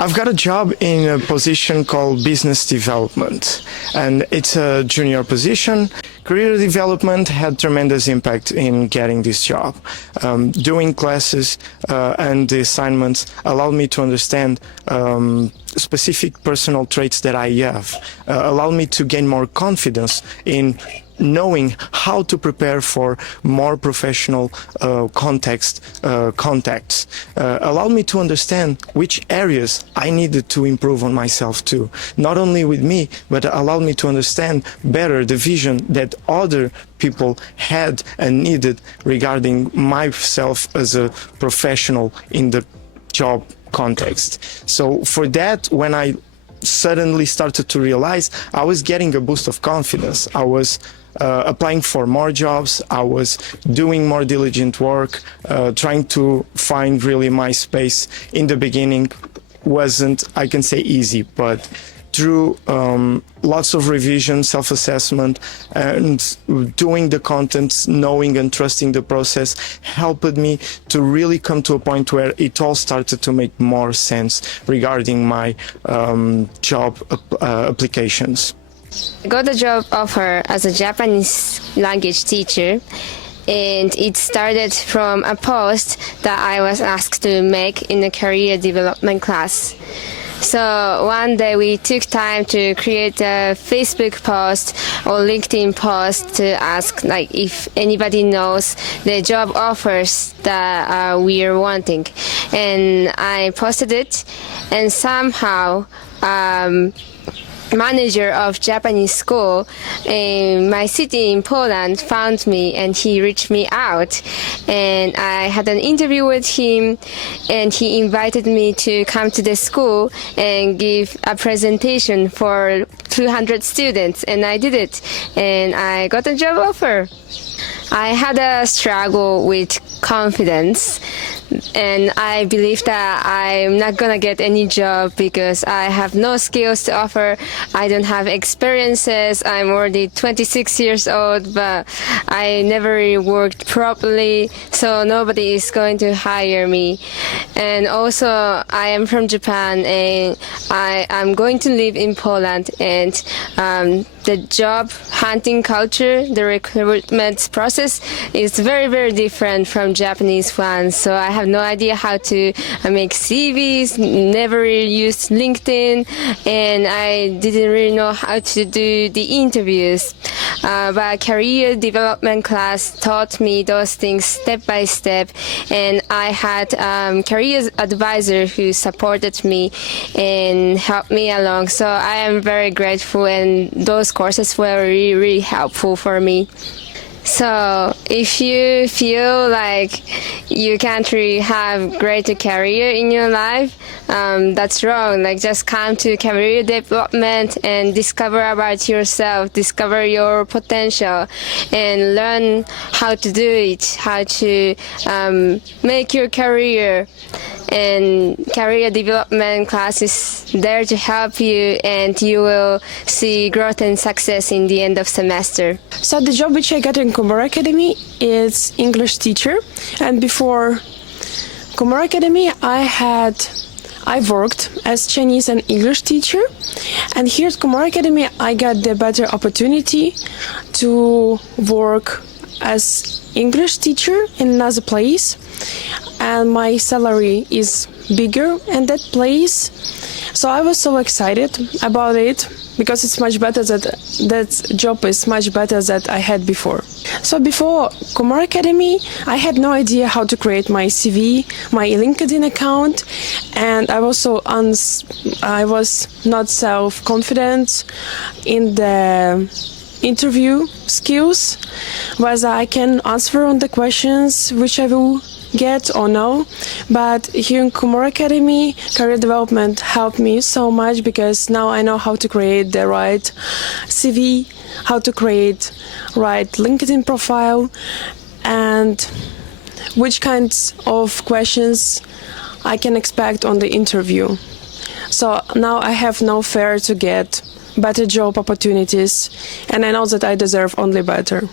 I've got a job in a position called business development, and it's a junior position. Career development had tremendous impact in getting this job. Doing classes and the assignments allowed me to understand specific personal traits that I have, allowed me to gain more confidence in knowing how to prepare for more professional contacts, allowed me to understand which areas I needed to improve on myself too. Not only with me, but allowed me to understand better the vision that other people had and needed regarding myself as a professional in the job context. So for that, when I suddenly started to realize I was getting a boost of confidence, I was applying for more jobs, I was doing more diligent work, trying to find really my space. In the beginning wasn't, I can say, easy, but through lots of revision, self-assessment, and doing the contents, knowing and trusting the process helped me to really come to a point where it all started to make more sense regarding my job applications. I got a job offer as a Japanese language teacher, and it started from a post that I was asked to make in a career development class. So one day we took time to create a Facebook post or LinkedIn post to ask if anybody knows the job offers that we are wanting. And I posted it, and somehow manager of Japanese school in my city in Poland found me, and he reached me out, and I had an interview with him, and he invited me to come to the school and give a presentation for 200 students, and I did it, and I got a job offer. I had a struggle with confidence, and I believe that I'm not gonna get any job because I have no skills to offer. I don't have experiences. I'm already 26 years old, but I never really worked properly, so nobody is going to hire me. And also, I am from Japan, and I'm going to live in Poland, and the job hunting culture, the recruitment process is very, very different from Japanese ones. So I have no idea how to make CVs, never really used LinkedIn, and I didn't really know how to do the interviews. But career development class taught me those things step by step, and I had career advisor who supported me and helped me along. So I am very grateful, and those courses were really, really helpful for me. So if you feel like you can't really have greater career in your life, that's wrong. Just come to career development and discover about yourself, discover your potential, and learn how to do it, how to make your career. And career development class is there to help you, and you will see growth and success in the end of semester. So the job which I got in Cumorah Academy is English teacher, and before Cumorah Academy I worked as Chinese and English teacher, and here at Cumorah Academy I got the better opportunity to work as English teacher in another place, and my salary is bigger in that place. So I was so excited about it because it's much better, that job is much better than I had before. So before Cumorah Academy, I had no idea how to create my CV, my LinkedIn account, and I was not self-confident in the interview skills, whether I can answer on the questions which I will get or no. But here in Cumorah Academy, career development helped me so much, because now I know how to create the right CV, how to create right LinkedIn profile, and which kinds of questions I can expect on the interview. So now I have no fear to get better job opportunities, and I know that I deserve only better.